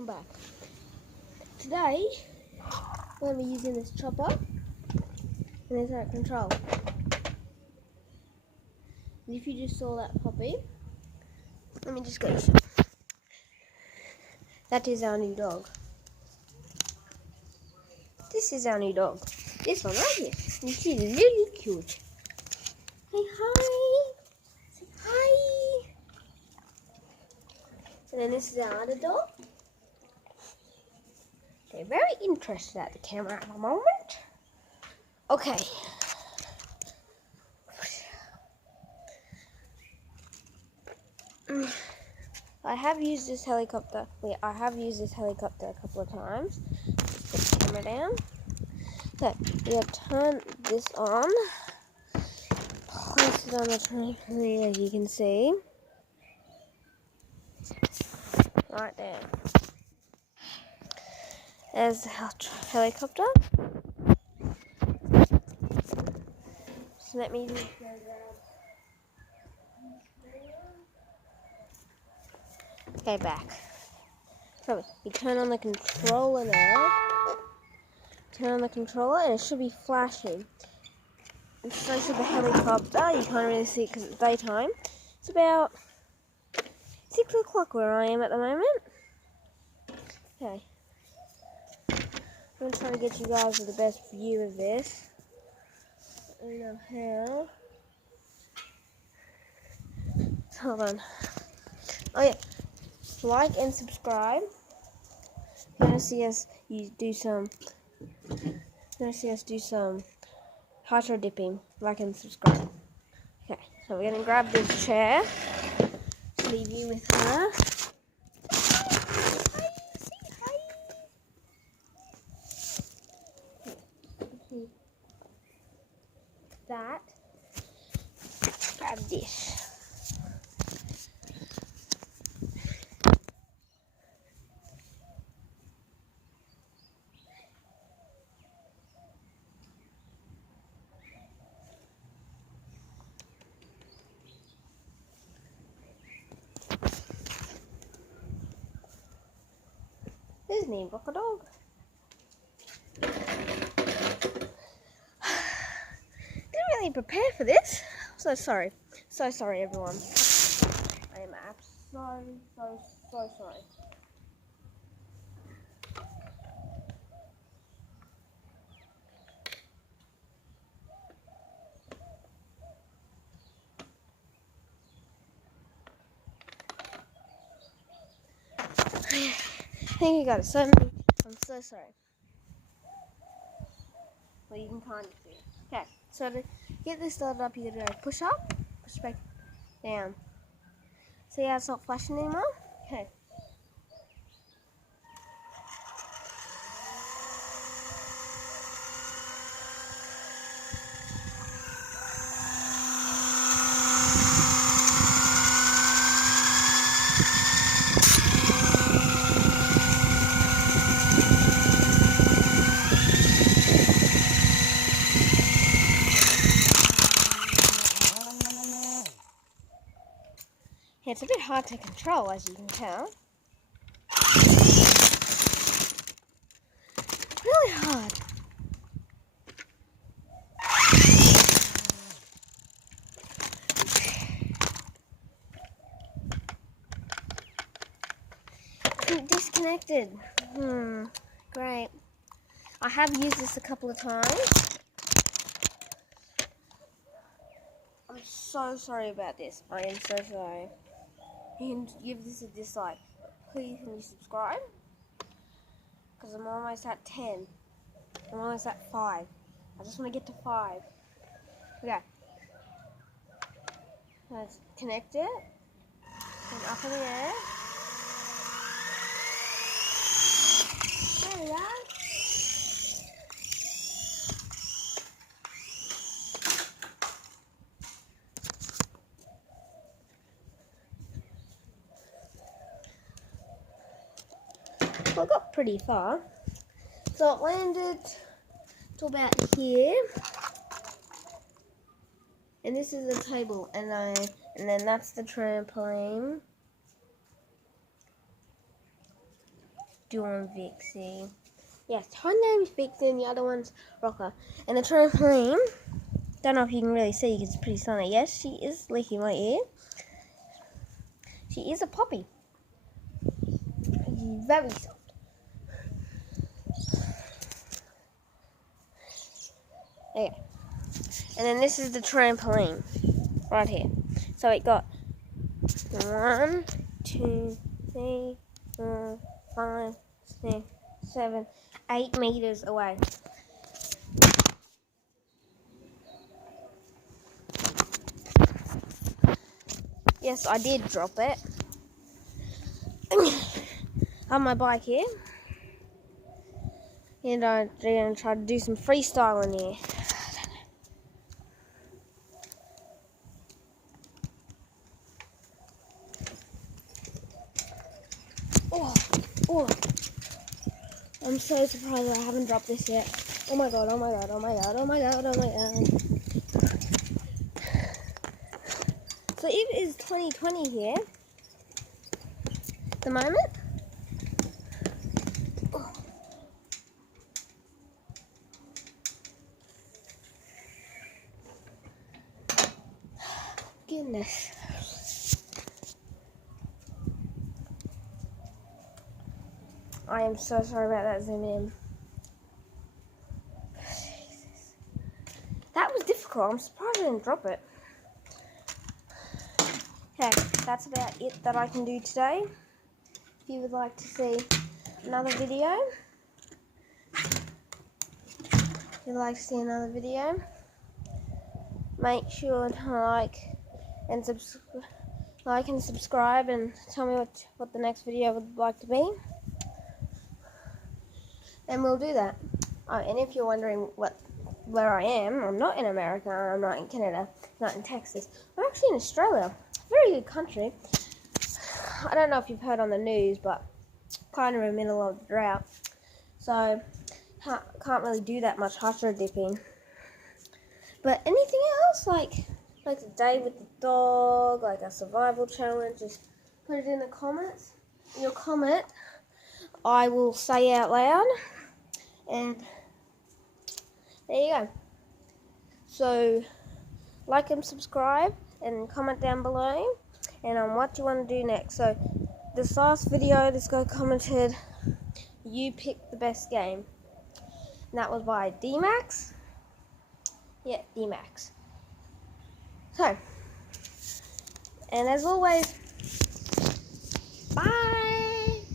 I'm back. Today, we're going to be using this chopper and this out control. And if you just saw that puppy, let me just go. That is our new dog. This is our new dog. This one right here. You see, it's really cute. Say hi. Say hi. And then this is our other dog. They're very interested at the camera at the moment. Okay. I have used this helicopter. I have used this helicopter a couple of times. Just put the camera down. So we have turned this on. Place it on the trampoline, as you can see. Right there. There's the helicopter. So let me just go down. Okay, back. So we turn on the controller now. Turn on the controller and it should be flashing. And so should the helicopter. You can't really see it because it's daytime. It's about 6 o'clock where I am at the moment. Okay. I'm going to try to get you guys the best view of this. I don't know how. Hold on. Oh yeah. Like and subscribe. If you want to see us do some hydro dipping, like and subscribe. Okay, so we're gonna grab this chair. Leave you with her. That. Grab this. His name, Buckle Dog. Didn't really prepare for this. So sorry. So sorry, everyone. I am so sorry. I think you got it. I'm so sorry. Well, you can kind of see it. Okay, so to get this started up, you're going to push up, push back down. See how it's not flashing anymore? Okay. It's a bit hard to control, as you can tell. Really hard. Disconnected. Great. I have used this a couple of times. I'm so sorry about this. I am so sorry. You can give this a dislike. Please, can you subscribe? Because I'm almost at 10. I'm almost at 5. I just want to get to 5. Okay. Let's connect it. And up in the air. There we are. Well, I got pretty far. So it landed to about here. And this is the table, and then that's the trampoline. doing, Vixie? Yes, her name is Vixie and the other one's Rocker. And the trampoline, don't know if you can really see because it's pretty sunny. Yes, she is licking my ear. She is a puppy. She's very soft. Okay. And then this is the trampoline right here. So it got 1, 2, 3, 4, 5, 6, 7, 8 meters away. Yes, I did drop it. On my bike here. And I'm going to try to do some freestyling here. Oh, I'm so surprised that I haven't dropped this yet. Oh my god, oh my god, oh my god, oh my god, oh my god. So it is 2020 here. At the moment. Oh. Goodness. I am so sorry about that zoom in. Jesus. That was difficult. I'm surprised I didn't drop it. Okay, that's about it that I can do today. If you would like to see another video, make sure to like and subscribe and tell me what the next video would like to be. And we'll do that. Oh, and if you're wondering where I am, I'm not in America, I'm not in Canada, not in Texas. I'm actually in Australia. Very good country. I don't know if you've heard on the news, but kind of in the middle of the drought. So, can't really do that much hydro dipping. But anything else, like a day with the dog, like a survival challenge, just put it in the comments. Your comment, I will say out loud. And there you go. So, like and subscribe and comment down below and on what you want to do next. So, this last video, this guy commented, you picked the best game. And that was by D-Max. Yeah, D-Max. So, and as always, bye!